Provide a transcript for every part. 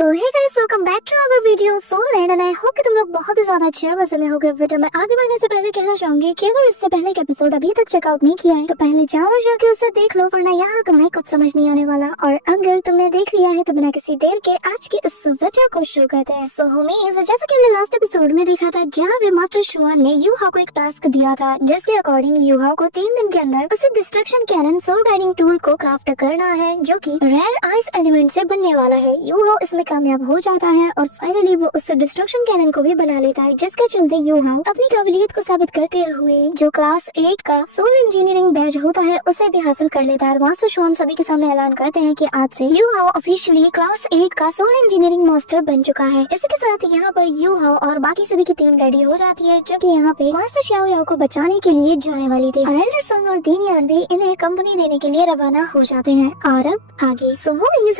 So hey guys, welcome back to another video of Soul Land and I hope कि तुम लोग बहुत ही ज्यादा अच्छे और मजे में होगे। वीडियो में आगे बढ़ने से पहले कहना चाहूंगी कि अगर इससे पहले का एपिसोड अभी तक चेकआउट नहीं किया है तो पहले जाओ और जाके उसे देख लो, वरना यहाँ तुम्हें कुछ समझ नहीं आने वाला। और अगर तुमने देख लिया है तो बिना किसी देर के आज की इस वीडियो को शुरू करते हैं। सो होमीज, जैसा कि हमने लास्ट एपिसोड में देखा था जहाँ पे मास्टर शुआन ने यूहा को एक टास्क दिया था जिसके अकॉर्डिंग यूहा को 3 दिन के अंदर उसे destruction cannon soul guiding tool को क्राफ्ट करना है जो कि रेयर आइस एलिमेंट से बनने वाला है। यूहा इसमें कामयाब हो जाता है और फाइनली वो उस डिस्ट्रक्शन कैनन को भी बना लेता है, जिसके चलते यूहा अपनी काबिलियत को साबित करते हुए जो क्लास 8 का सोल इंजीनियरिंग बैज होता है उसे भी हासिल कर लेता है। मास्टर शुआन सभी के सामने ऐलान करते हैं कि आज से यूहा ऑफिशियली क्लास 8 का सोल इंजीनियरिंग मास्टर बन चुका है। इसी के साथ यहाँ पर यूहा और बाकी सभी की टीम रेडी हो जाती है जो कि यहाँ पे मास्टर शाओ याओ को बचाने के लिए जाने वाली थी। एल्डर सोंग और दीनियान भी इन्हें कंपनी देने के लिए रवाना हो जाते हैं। और अब आगे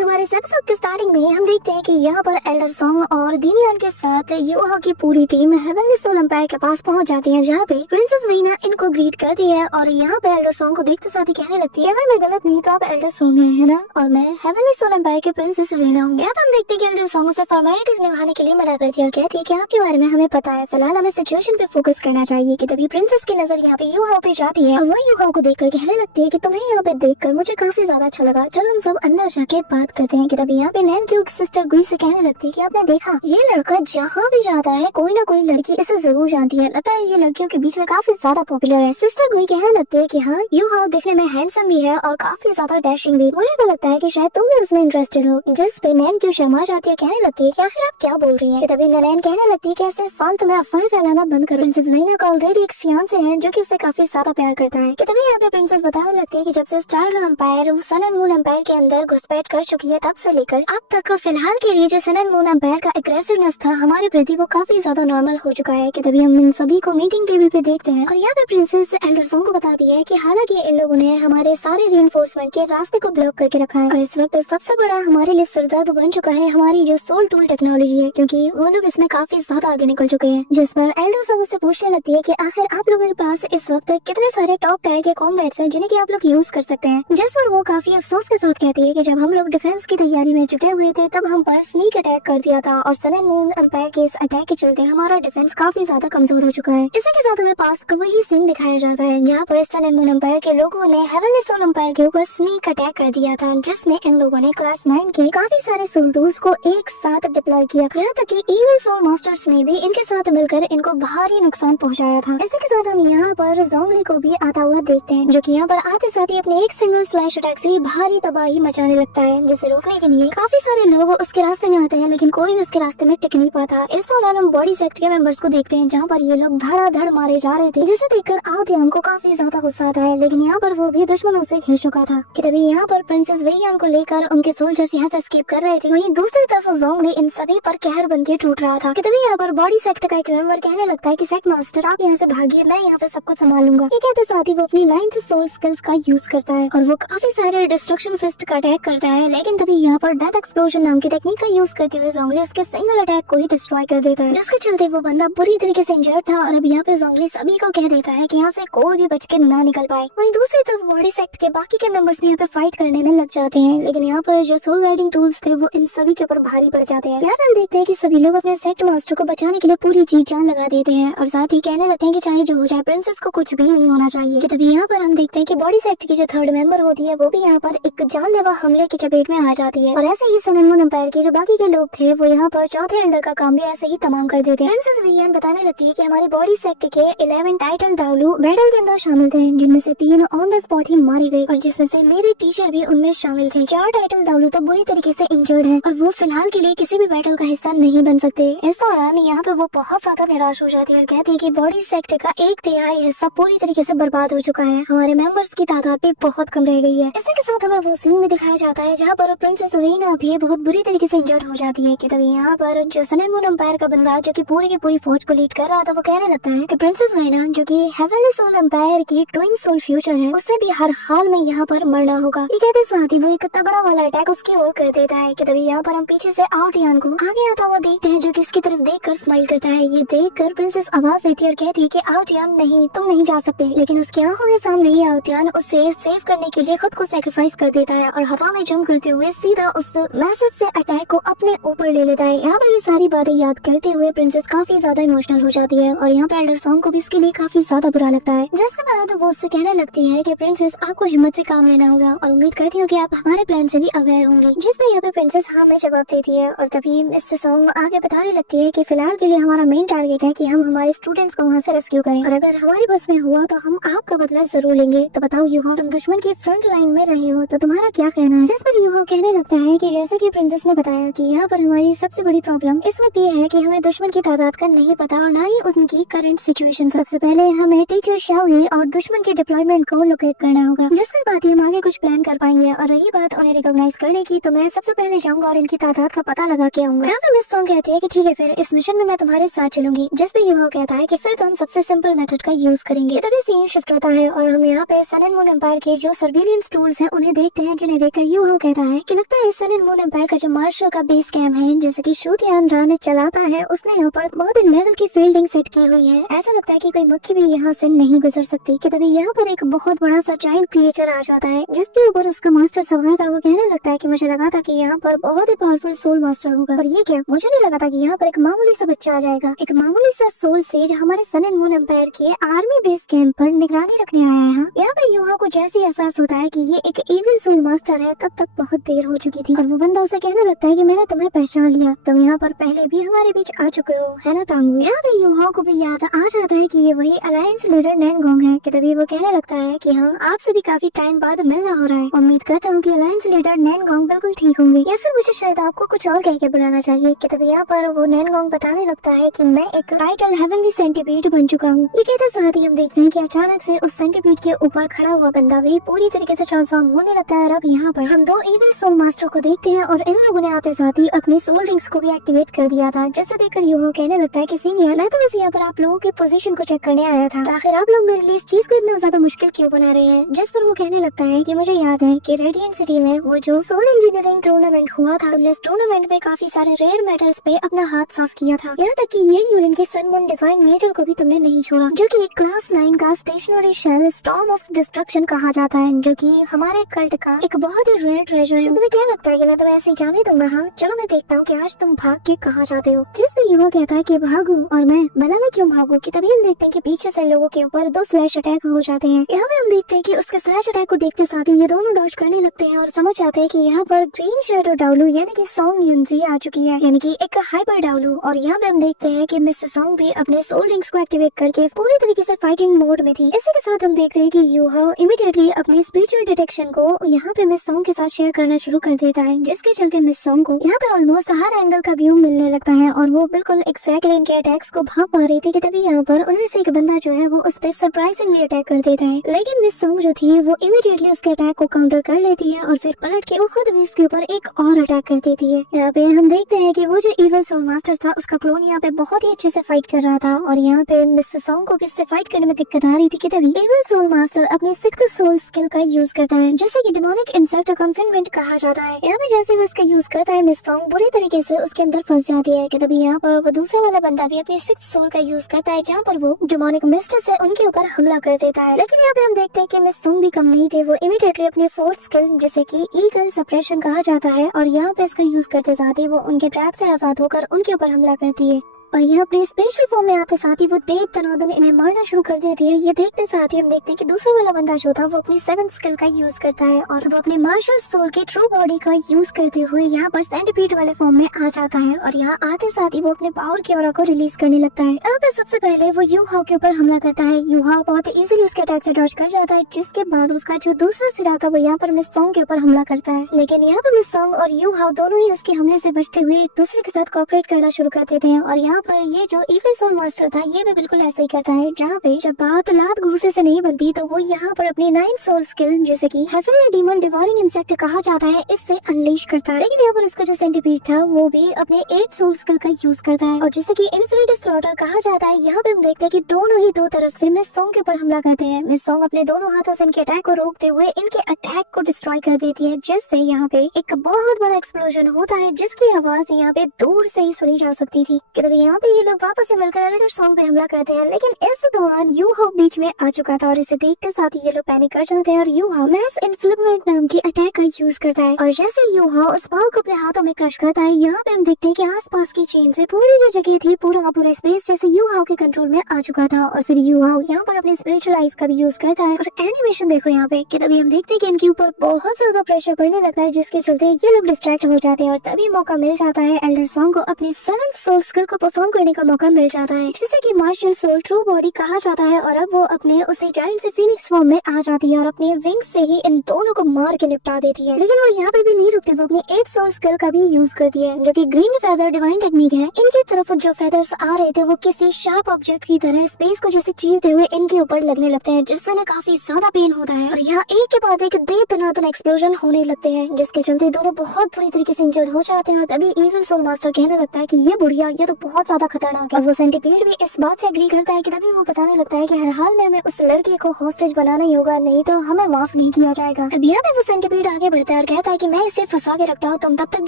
हमारे एपिसोड के स्टार्टिंग में हम देखते हैं कि यहाँ पर एल्डर सोंग और दीनियान के साथ यूहा की पूरी टीम हेवनली सोल एम्पायर के पास पहुंच जाती है जहाँ पे प्रिंसेस वीना इनको ग्रीट करती है और यहाँ पे एल्डर सोंग को देखते साथ ही कहने लगती है, अगर मैं गलत नहीं तो आप एल्डर सोंग है ना, और मैं हेवनली सोल एम्पायर के प्रिंसेस वीना हूँ। अब हम देखते हैं कि एल्डर सोंग उसे फॉर्मेलिटीज निभाने के लिए मना करती है और कहती है कि आपके बारे में हमें पता है, फिलहाल हमें सिचुएशन पे फोकस करना चाहिए। कि तभी प्रिंसेस की नजर यहाँ पे यूहा पे जाती है और वो यूहा को देखकर कहने लगती है कि तुम्हें यहाँ पे देखकर मुझे काफी ज्यादा अच्छा लगा, चलो हम सब अंदर जाके बात करते हैं। कि तभी यहाँ पे नैन क्यूक सिस्टर गुई से कहने लगती है कि आपने देखा ये लड़का जहाँ भी जाता है कोई ना कोई लड़की इसे जरूर जानती है, लगता है ये लड़कियों के बीच में काफी ज्यादा पॉपुलर है। सिस्टर गुई कहने लगती है कि हाँ, यूहा दिखने में हैंडसम भी है और काफी ज्यादा डैशिंग भी, मुझे तो लगता है कि शायद तुम भी उसमें इंटरेस्टेड हो। जिस पे नैन क्यों शर्मा जाती है, कहने लगती है कि आखिर आप क्या बोल रही है। तभी नैन कहने लगती है कि ऐसे फालतू में अफवाह फैलाना बंद करो, प्रिंसेस वीना का ऑलरेडी एक फियांसे है जो कि उससे काफी ज्यादा प्यार करता है। कि तभी यहाँ पे प्रिंसेस बताने लगती है कि जब से Star Empire Sun and Moon Empire के अंदर घुसपैठ कर चुकी है तब से लेकर अब तक फिलहाल के लिए जो सन एंड मून एम्पायर का एग्रेसिवनेस था हमारे प्रति वो काफी ज्यादा नॉर्मल हो चुका है। कि तभी हम इन सभी को मीटिंग टेबल पे देखते हैं और यहाँ पे प्रिंसेस एल्डर सोंग को बताती है कि हालांकि इन लोगों ने हमारे सारे रीइंफोर्समेंट के रास्ते को ब्लॉक करके रखा है और इस वक्त सबसे बड़ा हमारे लिए सरदर्द बन चुका है हमारी जो सोल टूल टेक्नोलॉजी है, क्योंकि वो लोग इसमें काफी ज्यादा आगे निकल चुके हैं। जिस पर एल्डर सोंग से पूछने लगती है कि आखिर आप लोगों के पास इस वक्त कितने सारे टॉप टायर के कॉम्बैट्स हैं जिन्हें की आप लोग यूज कर सकते हैं। जिस पर वो काफी अफसोस के साथ कहती है कि जब हम लोग डिफेंस की तैयारी में जुटे हुए थे तब हम पर स्नीक अटैक कर दिया था और सन एंड मून एम्पायर के इस अटैक के चलते हमारा डिफेंस काफी ज्यादा कमजोर हो चुका है। इसी के साथ हमें पास का वही सीन दिखाया जाता है जहाँ पर सन एंड मून एम्पायर के लोगों ने हेवनली सोल एम्पायर के ऊपर स्नीक अटैक कर दिया था, जिसमें इन लोगों ने क्लास 9 के काफी सारे सोल टूल्स को एक साथ डिप्लॉय किया था। यहाँ तक कि इविल सोल मास्टर्स ने भी इनके साथ मिलकर इनको भारी नुकसान पहुँचाया था। इसी के साथ हम यहाँ पर ज़ोंगली को भी आता हुआ देखते हैं जो कि यहाँ पर आते साथ ही अपने एक सिंगल स्लैश अटैक से भारी तबाही मचाने लगता है, जिसे रोकने के लिए काफी सारे लोग उसके रास्ते में आते हैं लेकिन कोई भी उसके रास्ते में टिक नहीं पाता। इस दौरान हम बॉडी सेक्ट के मेंबर्स को देखते हैं जहाँ पर ये लोग धड़ाधड़ मारे जा रहे थे, जिसे देखकर आउटियांग को काफी ज्यादा गुस्सा आता है, लेकिन यहाँ पर वो भी दुश्मनों से घिर चुका था। कि तभी यहाँ पर प्रिंसेस वेयांग को लेकर उनके सोल्जर्स यहाँ से एस्केप कर रहे थे, वहीं दूसरी तरफ ज़ोंगली इन सभी पर कहर बन के टूट रहा था। कि तभी यहाँ पर बॉडी सेक्ट का एक मेंबर कहने लगता है कि सेक्ट मास्टर आप यहाँ से भागिए, मैं यहाँ पे सब कुछ संभालूंगा। ये कहते साथ ही वो अपनी 9th सोल स्किल्स का यूज करता है और वो काफी सारे डिस्ट्रक्शन फिस्ट का अटैक करता है, लेकिन तभी यहाँ पर डेथ एक्सप्लोजन नाम की टेक्निक का यूज करते हुए ज़ोंगली उसके सिंगल अटैक को ही डिस्ट्रॉय कर देता है, जिसके चलते वो बंदा बुरी तरीके से इंजर्ड था। और अब यहाँ पे ज़ोंगली सभी को कह देता है कि यहाँ से कोई भी बच के ना निकल पाए। वहीं दूसरी तरफ बॉडी सेक्ट के बाकी के मेंबर्स भी यहाँ पे फाइट करने में लग जाते हैं, लेकिन यहाँ पर जो सोल राइडिंग टूल्स थे वो इन सभी के ऊपर भारी पड़ जाते हैं। यहाँ हम देखते हैं कि सभी लोग अपने सेक्ट मास्टर को बचाने के लिए पूरी जी जान लगा देते हैं और साथ ही कहने लगते हैं कि चाहे जो हो जाए प्रिंसेस को कुछ भी नहीं होना चाहिए। कि तभी यहाँ पर हम देखते हैं कि बॉडी सेक्ट की जो थर्ड मेंबर होती है वो भी यहाँ पर एक जानलेवा हमले की चपेट में आ जाती है और ऐसे ही सन एंड मून एम्पायर के जो बाकी के लोग थे वो यहाँ पर चौथे अंडर का काम भी ऐसे ही तमाम कर देते हैं। प्रिंसेस वियान बताने लगती है कि हमारी बॉडी सेक्ट के 11 टाइटल दावलू बैटल के अंदर शामिल थे, जिनमें से 3 ऑन द स्पॉट ही मारे गए और जिसमें से मेरे टीचर भी उनमें शामिल थे। 4 टाइटल दावलू तो बुरी तरीके से इंजर्ड है और वो फिलहाल के लिए किसी भी बैटल का हिस्सा नहीं बन सकते। इस दौरान यहाँ पे वो बहुत ज्यादा निराश हो जाती है और कहती है कि बॉडी सेक्ट का 1/3 हिस्सा पूरी तरीके से बर्बाद हो चुका है, हमारे मेंबर्स की तादाद भी बहुत कम रह गई है। इसी के साथ हमें वो सीन भी दिखाया जाता है जहाँ पर प्रिंसेस वीना भी बहुत बुरी तरीके से इंजर्ड हो जाती है। कि तभी यहाँ पर जो सन एंड मून एम्पायर का बंदा जो कि पूरी की पूरी फौज को लीड कर रहा था वो कहने लगता है कि प्रिंसेस वीना जो कि हेवनली सोल एम्पायर की ट्विन सोल फ्यूचर है उससे भी हर हाल में यहाँ पर मरना होगा। ये कहते साथ ही वो एक तगड़ा वाला अटैक उसकी ओर कर देता है। कि तभी यहाँ पर हम पीछे से आउटियान को आगे आता हुआ देखते हैं जो कि इसकी तरफ देखकर स्माइल करता है। ये देखकर प्रिंसेस आवाज देती है और कहती है कि आउटियान नहीं, तुम नहीं जा सकते, लेकिन उसकी आंखों के सामने ही आउटियान उसे सेव करने के लिए खुद को सैक्रिफाइस कर देता है और हवा में जंप करते हुए सीधा उस मैसिव से अटैक को अपने ऊपर ले लेता है। यहाँ पर ये सारी बातें याद करते हुए प्रिंसेस काफी ज्यादा इमोशनल हो जाती है और यहाँ पे एल्डर सॉन्ग को भी इसके लिए काफी ज्यादा बुरा लगता है। जिसके बाद वो उससे कहने लगती है कि प्रिंसेस आपको हिम्मत से काम लेना होगा और उम्मीद करती हूँ कि आप हमारे प्लान से भी अवेयर होंगी। जिसमें यहाँ पे प्रिंसेस हाँ में जवाब देती है और तभी मिसेस सॉन्ग आगे बताने लगती है कि फिलहाल के लिए हमारा मेन टारगेट है कि हम हमारे स्टूडेंट्स को वहाँ से रेस्क्यू करें और अगर हमारी बस में हुआ तो हम आपका बदला जरूर लेंगे। तो बताओ यूहा, तुम दुश्मन की फ्रंट लाइन में रहे हो तो तुम्हारा क्या कहना है। जिस पर यूहा कहने लगता है कि जैसे कि प्रिंसेस ने बताया कि यहाँ पर हमारी सबसे बड़ी प्रॉब्लम इस वक्त ये है कि हमें दुश्मन की तादाद का नहीं पता और न ही उनकी करंट सिचुएशन। सबसे पहले हमें टीचर शाओही और दुश्मन के डिप्लॉयमेंट को लोकेट करना होगा, जिसके बाद ही हम आगे कुछ प्लान कर पाएंगे। और रही बात उन्हें रिकॉग्नाइज करने की, तो मैं सबसे पहले जाऊंगा और इनकी तादाद का पता लगा के आऊंगा। यहाँ पे मिस सॉन्ग कहती है कि ठीक है, फिर इस मिशन में मैं तुम्हारे साथ चलूंगी। जिस पे यूहा कहता है कि फिर तो हम सबसे सिंपल मेथड का यूज करेंगे। तभी सीन शिफ्ट होता है और हम यहाँ पे सन एंड मून एम्पायर के जो सर्विलियंस टूल्स हैं उन्हें देखते हैं, जिन्हें देखकर यूहा कहता है कि लगता है सन एंड मून एम्पायर का जो मार्शल का बेस कैम्प है जैसे कि शूतियान रान चलाता है, उसने यहाँ पर बहुत ही लेवल की फील्डिंग सेट की हुई है। ऐसा लगता है कि कोई मक्खी भी यहाँ से नहीं गुजर सकती। कि तभी यहाँ पर एक बहुत बड़ा सा जायंट क्रिएचर आ जाता है जिसके ऊपर उसका मास्टर सवार था। वो कहने लगता है कि मुझे लगा था कि यहाँ पर बहुत ही पावरफुल सोल मास्टर होगा, और ये क्या, मुझे नहीं लगा था कि यहाँ पर एक मामूली सा बच्चा आ जाएगा। एक मामूली सा सोल सेज हमारे सन एंड मून एम्पायर के आर्मी बेस कैंप पर निगरानी रखने आया है। यहाँ पे यूहा को जैसे एहसास होता है कि ये एक इविल सोल मास्टर है, तब तक बहुत देर हो चुकी थी और वो बंदा उसे कहने लगता है कि मैंने तुम्हें पहचान लिया, तुम यहाँ पर पहले भी हमारे बीच आ चुके हो, है ना तांगू। यहाँ पे यूहा को भी याद आ जाता है कि ये वही अलायंस लीडर नैनगोंग है। कि तभी वो कहने लगता है कि हाँ, आपसे भी काफी टाइम बाद मिलना हो रहा है। उम्मीद करता हूँ कि अलायंस लीडर नैनगोंग बिल्कुल ठीक होंगे, या फिर मुझे शायद आपको कुछ और कह के बुलाना चाहिए। कि तभी यहाँ पर वो नैनगोंग बताने लगता है कि मैं एक टाइटल हेवनली सेंटीपीड बन चुका हूँ। ये कहते साथ ही हम देखते हैं कि अचानक से उस सेंटीपीड के ऊपर खड़ा हुआ बंदा भी पूरी तरीके से ट्रांसफॉर्म होने लगता है। और अब यहाँ पर हम दो इविल सोल मास्टर को देखते हैं और इन लोगों ने आते साथ ही अपने सोल रिंग्स को भी एक्टिवेट कर दिया था, जिसे देखकर यूहा कहने लगता है कि सीनियर, मैं तो बस यहाँ पर आप लोगों की पोजीशन को चेक करने आया था, आखिर आप लोग मेरे लिए इस चीज को इतना ज्यादा मुश्किल क्यों बना रहे हैं। जिस पर वो कहने लगता है कि मुझे याद है कि रेडियंट सिटी में वो जो सोल इंजीनियरिंग टूर्नामेंट हुआ था, हमने इस टूर्नामेंट में काफी सारे रेयर मेटल्स पे अपना हाथ साफ किया था, यहाँ तक कि ये यूनियन की सन मून डिवाइन नेचर को भी तुमने नहीं छोड़ा, जो कि एक क्लास 9 का stationary shell storm of destruction कहा जाता है, जो कि हमारे कल्ट का एक बहुत ही रेयर ट्रेजर है। तुम्हें क्या लगता है कि मैं तुम्हें ऐसे ही जाने दूंगा? हाँ चलो, मैं देखता हूँ कि आज तुम भाग के कहाँ जाते हो। जिस पे यूहा कहता है कि भागू, और मैं भला मैं क्यों भागू। कि तभी हम देखते हैं कि पीछे से लोगों के ऊपर 2 स्लैश अटैक हो जाते हैं। यहाँ पे हम देखते हैं कि उसके स्लैश अटैक को देखते साथ ही ये दोनों डॉज करने लगते हैं और समझ जाते हैं कि यहाँ पर ग्रीन शैडो डाउलू यानी कि सॉन्ग यूनजी आ चुकी है, यानी कि एक हाइपर डाउलू। और यहाँ पे हम देखते हैं कि मिस सॉन्ग भी अपने सोल रिंग्स को एक्टिवेट करके पूरी तरीके से फाइटिंग मोड में थी। इसी के साथ हम देखते हैं कि यूहा इमीडिएटली अपनी स्पिरिचुअल डिटेक्शन को यहाँ पे मिस सॉन्ग के साथ शेयर करना शुरू कर देता है, जिसके चलते मिस सॉन्ग को यहाँ पे ऑलमोस्ट हर एंगल का व्यू मिलने लगता है और वो बिल्कुल एक्जैक्टली इनके अटैक्स को भाग पा रही थी। कि तभी यहाँ पर उनमें से एक बंदा जो है वो उस पे सरप्राइजिंगली अटैक कर देता है, लेकिन मिस सॉन्ग जो थी वो इमीडिएटली उसके अटैक को काउंटर कर लेती है और फिर पलट के वो खुद भी इसके ऊपर एक और अटैक कर देती है। यहाँ पे हम देखते हैं कि वो जो इविल सोल मास्टर था उसका क्लोन यहाँ पे बहुत ही अच्छे से फाइट कर रहा था और यहाँ पे मिस सॉन्ग को भी इससे फाइट करने में दिक्कत आ रही थी। कि तभी इविल सोल मास्टर अपनी 6th सोल स्किल का यूज करता है, जिसे कि डिमोनिक इंसेक्ट कन्फाइनमेंट कहा जाता है। यहाँ पे जैसे वो इसका यूज करता है, मिस सॉन्ग बुरी तरीके से उसके अंदर फंस जाती है। कि तभी यहाँ पर वो दूसरा वाला बंदा भी अपनी 6th सोल का यूज करता है, जहाँ पर वो डिमोनिक मिस्ट से उनके ऊपर हमला कर देता है। लेकिन यहाँ पे हम देखते हैं कि मिस सॉन्ग भी कम नहीं थे, वो इमीडिएटली अपनी 4th स्किल जिसे कि ईगल सप्रेशन कहा जाता है और यहाँ पे इसका यूज करते साथ ही वो उनके ट्रैप से आजाद होकर उनके ऊपर हमला करती है। और यह अपने स्पेशल फॉर्म में आते साथ ही वो तेज तनादन इन्हें मारना शुरू कर देती है। ये देखते साथ ही हम देखते हैं कि दूसरा वाला बंदा जो था वो अपनी 7th स्किल का यूज करता है और वो अपने मार्शल सोल के ट्रू बॉडी का यूज करते हुए यहाँ पर सेंटीपीड वाले फॉर्म में आ जाता है और यहाँ आते साथ ही वो अपने पावर की ऑरा को रिलीज करने लगता है। अब सबसे पहले वो यूहा के ऊपर हमला करता है। यूहा बहुत इजीली उसके अटैक से डॉज कर जाता है, जिसके बाद उसका जो दूसरा सिरा था वो यहाँ पर मिस सॉन्ग के ऊपर हमला करता है। लेकिन यहाँ पर मिस सॉन्ग और यूहा दोनों ही उसके हमले से बचते हुए एक दूसरे के साथ कोऑपरेट करना शुरू कर देते हैं और यहाँ पर ये जो इविल सोल मास्टर था ये भी बिल्कुल ऐसा ही करता है। जहाँ पे जब बात लात घूसे से नहीं बनती तो वो यहाँ पर अपनी 9 सोल स्किल जिसे कि हेफिनिया डीमन डिवोरिंग इंसेक्ट कहा जाता है इससे अनलीश करता है। लेकिन यहाँ पर उसका जो सेंटीपीड था वो भी अपने 8 सोल स्किल का यूज करता है और जिसे कि इन्फिनिटी स्लॉटर कहा जाता है। यहाँ पे हम देखते हैं कि दोनों ही दो तरफ से मिस सॉन्ग के ऊपर हमला करते हैं। मिस सॉन्ग अपने दोनों हाथों से इनके अटैक को रोकते हुए इनके अटैक को डिस्ट्रॉय कर देती है, जिससे यहाँ पे एक बहुत बड़ा एक्सप्लोजन होता है जिसकी आवाज यहाँ पे दूर से ही सुनी जा सकती थी। कि तभी यहाँ पे ये लोग वापस से मिलकर एल्डर सॉन्ग पे हमला करते हैं, लेकिन इस दौरान यू हाउ बीच में आ चुका था और इसे देखते साथ ही ये लोग पैनिक कर जाते हैं और यू हाउ मैस इन्फ्लिमेंट नाम की अटैक का यूज करता है। और जैसे यू हाउ उस बॉल को अपने हाथों में क्रश करता है, यहाँ पे हम देखते हैं कि आसपास की चेन से पूरी जो जगह थी पूरा का पूरा स्पेस जैसे यू हाउ के कंट्रोल में आ चुका था। और फिर यू हाउ यहाँ पर अपने स्पिरिचुअल आइज का भी यूज करता है और एनिमेशन देखो यहाँ पे कि तभी हम देखते हैं कि इनके ऊपर बहुत ज्यादा प्रेशर पड़ने लगता है, जिसके चलते ये लोग डिस्ट्रैक्ट हो जाते हैं और तभी मौका मिल जाता है एल्डर सॉन्ग को अपनी 7th सोल स्किल को परफॉर्म करने का मौका मिल जाता है, जिसे कि मार्शल सोल ट्रू बॉडी कहा जाता है। और अब वो अपने उसी जायंट से फीनिक्स फॉर्म में आ जाती है और अपने विंग से ही इन दोनों को मार के निपटा देती है। लेकिन वो यहाँ पे भी नहीं रुकती, वो अपनी 8th सोल स्किल का भी यूज करती है, जो कि ग्रीन फेदर डिवाइन टेक्निक है। इनकी तरफ जो फेदर्स आ रहे थे वो किसी शार्प ऑब्जेक्ट की तरह स्पेस को जैसे चीरते हुए इनके ऊपर लगने लगते हैं, जिससे इन्हें काफी ज्यादा पेन होता है। और यहाँ एक के बाद एक दे दनादन एक्सप्लोजन होने लगते हैं, जिसके चलते दोनों बहुत बुरी तरीके से इंजर्ड हो जाते हैं। और तभी इविल सोल मास्टर कहने लगता है कि ये बुढ़िया ये तो बहुत ज्यादा खतरनाक है। वो सेंटीपीड भी इस बात से एग्री करता है कि तभी वो बताने लगता है कि हर हाल में हमें उस लड़के को हॉस्टेज बनाना ही होगा, नहीं तो हमें माफ नहीं किया जाएगा। अब यहाँ पे वो सेंटीपीड आगे बढ़ता है और कहता है कि मैं इसे फंसा के रखता हूँ, तुम तब तक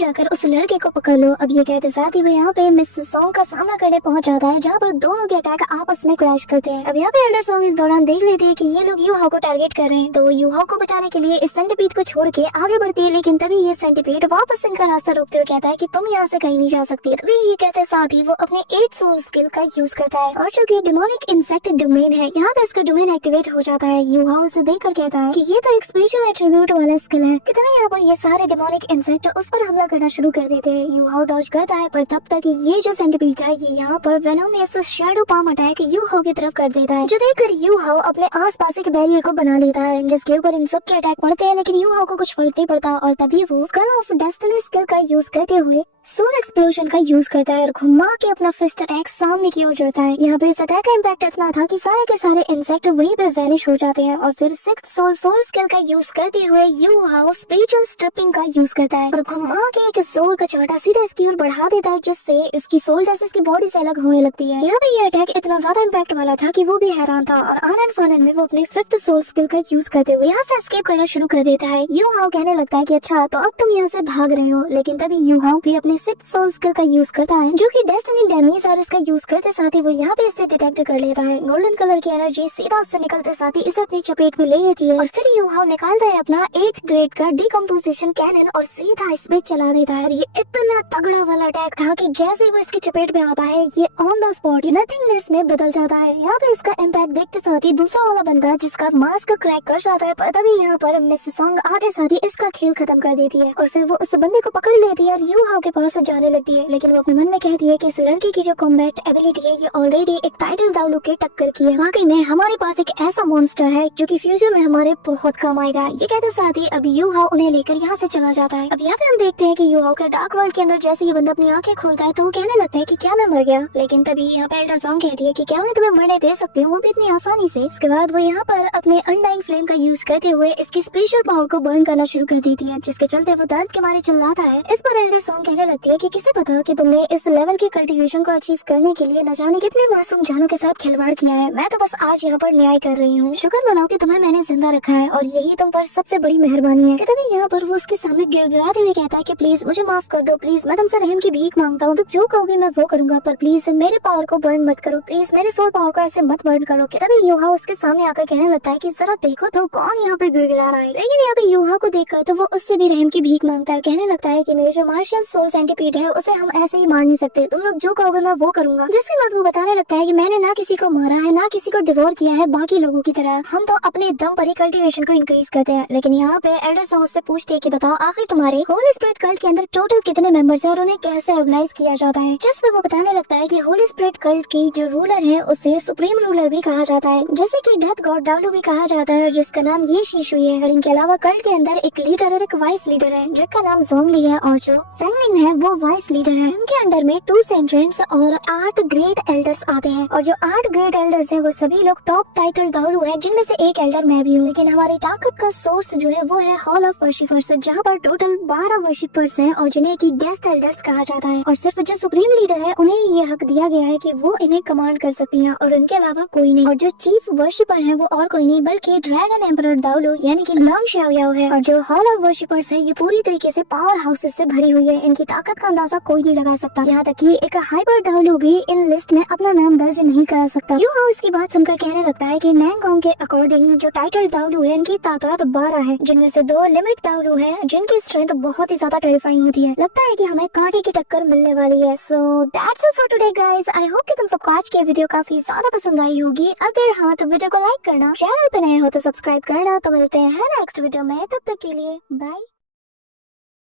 जाकर उस लड़के को पकड़ लो। अब ये कहते साथ ही वो यहाँ पे मिस सॉन्ग का सामना करने पहुंच जाता है, जहाँ पर दोनों के अटैक आपस में क्लैश करते हैं। अब यहाँ पे एल्डर सॉन्ग इस दौरान देख लेती है कि ये लोग यू हाउ को टारगेट कर रहे हैं, तो यू हाउ को बचाने के लिए इस सेंटीपीड को छोड़ के आगे बढ़ती है। लेकिन तभी ये सेंटीपीड वापस इनका रास्ता रोकते हुए कहता है कि तुम यहाँ से कहीं नहीं जा सकती। तभी ये कहते साथ ही वो अपने 8th सोल स्किल का यूज करता है और जो कि डेमोनिक इंसेक्ट डोमेन है, यहाँ पे इसका डोमेन एक्टिवेट हो जाता है। यू हाउ उसे देखकर कहता है कि ये तो एक स्पेशल एट्रीब्यूट वाला स्किल है, कि तभी यहाँ पर ये सारे डेमोनिक इंसेक्ट उस पर हमला करना शुरू कर देते हैं। यू हाउ डॉज करता है, पर तब तक ये जो सेंटीपीड था ये यहाँ पर venomous shadow palm attack Yu Hao की तरफ कर देता है, जो देखकर यू हाउ अपने आसपास एक बैरियर को बना लेता है, जिसके ऊपर इन सब के अटैक पड़ते हैं। लेकिन यू हाउ को कुछ फर्क नहीं पड़ता और तभी वो स्कल ऑफ डेस्टिनी स्किल का यूज करते हुए सोल एक्सप्लोजन का यूज करता है और घुमा के अपना फिस्ट अटैक सामने की ओर जोड़ता है। यहाँ पे इस अटैक का इम्पैक्ट इतना था कि सारे के सारे इंसेक्ट वहीं पे वैनिश हो जाते हैं। और फिर 6th सोल स्किल का यूज करते हुए यू हाउ स्पिरिचुअल स्ट्रिपिंग का यूज करता है और घुमा के एक सोल का चाटा सीधा इसकी ओर बढ़ा देता है, जिससे इसकी सोल जैसे इसकी बॉडी से अलग होने लगती है। यहाँ पे ये अटैक इतना ज्यादा इम्पैक्ट वाला था कि वो भी हैरान था और आनंद फानन में वो अपने 5th सोल स्किल का यूज करते हुए यहाँ से एस्केप करना शुरू कर देता है। यू हाउ कहने लगता है कि अच्छा तो अब तुम यहाँ से भाग रहे हो, लेकिन तभी यू हाउ भी अपने 6th सोल स्किल का यूज करता है, जो कि डेस्टिनी डैमेज, और इसका यूज करते साथ ही वो यहाँ पे इसे डिटेक्ट कर लेता है। गोल्डन कलर की एनर्जी सीधा उससे निकलते साथ ही इसे अपनी चपेट में ले लेती है और फिर यू हाउ निकालता है अपना 8th ग्रेड का डिकम्पोजिशन कैनन और सीधा इस पे चला देता है। ये इतना तगड़ा वाला अटैक था कि जैसे ही वो इसकी चपेट में आता है ये ऑन द स्पॉट नथिंगनेस में बदल जाता है। यहाँ पे इसका इम्पैक्ट देखते साथ ही दूसरा वाला बंदा जिसका मास्क क्रैक कर जाता है, पर तभी यहाँ पर मिस सॉन्ग आते साथ ही इसका खेल खत्म कर देती है और फिर वो उस बंदे को पकड़ लेती है और यू हाउ के पास जाने लगती है। लेकिन वो अपने मन में कहती है कि इस लड़के की जो कॉम्बैट एबिलिटी है ये ऑलरेडी एक टाइटल दावलू के टक्कर की है। वाकई में हमारे पास एक ऐसा मॉन्स्टर है जो कि फ्यूचर में हमारे बहुत काम आएगा। ये कहते साथ ही अब यू हाउ उन्हें लेकर यहाँ से चला जाता है। अब यहाँ पे हम देखते हैं कि यू हाउ का डार्क वर्ल्ड के अंदर जैसे ये बंदा अपनी आंखें खोलता है तो वो कहने लगता है कि क्या मैं मर गया, लेकिन तभी यहाँ पे एल्डर सॉन्ग कहती है कि क्या मैं तुम्हें मरने दे सकती हूँ, वो भी इतनी आसानी से। इसके बाद वो यहाँ पर अपने अनडाइंग फ्लेम का यूज करते हुए इसकी स्पेशल पावर को बर्न करना शुरू कर देती है, जिसके चलते वो दर्द के मारे चिल्लाता है। इस पर एल्डर सॉन्ग कहने लगती है कि किसे पता कि तुमने इस लेवल की कल्टीवेशन को अचीव करने के लिए न जाने कितने मासूम जानों के साथ खिलवाड़ किया है। मैं तो बस आज यहाँ पर न्याय कर रही हूँ, शुक्र मनाओ कि तुम्हें मैंने जिंदा रखा है और यही तुम पर सबसे बड़ी मेहरबानी है। तभी यहाँ पर वो उसके सामने गिड़गिड़ाते हुए कहता है कि प्लीज मुझे माफ कर दो, प्लीज मैं तुमसे रहम की भीख मांगता हूँ, तो जो कहोगे मैं वो करूंगा, पर प्लीज मेरे पावर को बर्न मत करो, प्लीज मेरे सोल पावर को ऐसे मत बर्न करो। तभी यूहा उसके सामने आकर कहने लगता है कि जरा देखो तो कौन यहाँ पे गिड़गिड़ा रहा है। लेकिन यहाँ पे यूहा को देखकर तो वो उससे भी रहम की भीख मांगता है, कहने लगता है कि मेरे जो मार्शल सोल सेंटीपीड है उसे हम ऐसे ही मार नहीं सकते, तुम लोग जो कहोगे मैं वो करूंगा। जिसके बाद वो बताने लगता है कि मैंने ना किसी को मारा है ना किसी को डिवोर किया है बाकी लोगों की तरह, हम तो अपने दम पर ही कल्टीवेशन को इंक्रीज करते हैं। लेकिन यहाँ पे एल्डर सॉन्ग से पूछते हैं कि बताओ आखिर तुम्हारे होली स्पिरिट कल्ट के अंदर टोटल कितने मेंबर्स हैं और उन्हें कैसे ऑर्गेनाइज किया जाता है। जिसमें वो बताने लगता है कि होली स्पिरिट कल्ट की जो रूलर है उसे सुप्रीम रूलर भी कहा जाता है, जैसे कि डेथ गॉड डालू भी कहा जाता है, जिसका नाम ये शीशुई है। और इनके अलावा कल्ट के अंदर एक लीडर और एक वाइस लीडर है जिसका नाम जोंगली है, और जो फेंगलिन है वो वाइस लीडर है। इनके अंडर में 2 सेंट्रेंट्स और 8 ग्रेट एल्डर्स आते हैं, और जो 8 ग्रेट एल्डर्स हैं वो सभी लोग टॉप टाइटल दालू है, जिनमें से एक एल्डर मैं भी हूँ। लेकिन हमारी ताकत का सोर्स जो है वो है हॉल ऑफ वर्शिपर्स, जहाँ पर टोटल 12 वर्शिपर्स हैं और जिन्हें की गेस्ट एल्डर्स कहा जाता है। और सिर्फ जो सुप्रीम लीडर है उन्हें ये हक दिया गया है कि वो इन्हें कमांड कर सकती हैं और उनके अलावा कोई नहीं। और जो चीफ वर्शिपर है वो और कोई नहीं बल्कि ड्रैगन एम्परर दालू यानी कि लॉन्ग शाओयाओ है। और जो हॉल ऑफ वर्शिपर्स है ये पूरी तरीके से पावर हाउसेस से भरी हुई है, इनकी ताकत का अंदाजा कोई नहीं लगा सकता। यहाँ तक कि एक हाइपर डाउलू भी इन लिस्ट में अपना नाम दर्ज नहीं करा सकता। यू हाउस की बात सुनकर कहने लगता है कि नैंगोंग के अकॉर्डिंग जो टाइटल डाउलू है इनकी तादाद 12 है, जिनमें से 2 लिमिट डाउलू है जिनकी स्ट्रेंथ बहुत ही ज्यादा टेरिफाइंग होती है। लगता है कि हमें कांटे की टक्कर मिलने वाली है। So that's it for today guys. I hope कि तुम सबको आज की वीडियो काफी ज्यादा पसंद आई होगी। अगर हाँ तो वीडियो को लाइक करना, चैनल पे नए हो तो सब्सक्राइब करना। तो मिलते हैं नेक्स्ट वीडियो में, तब तक के लिए बाय।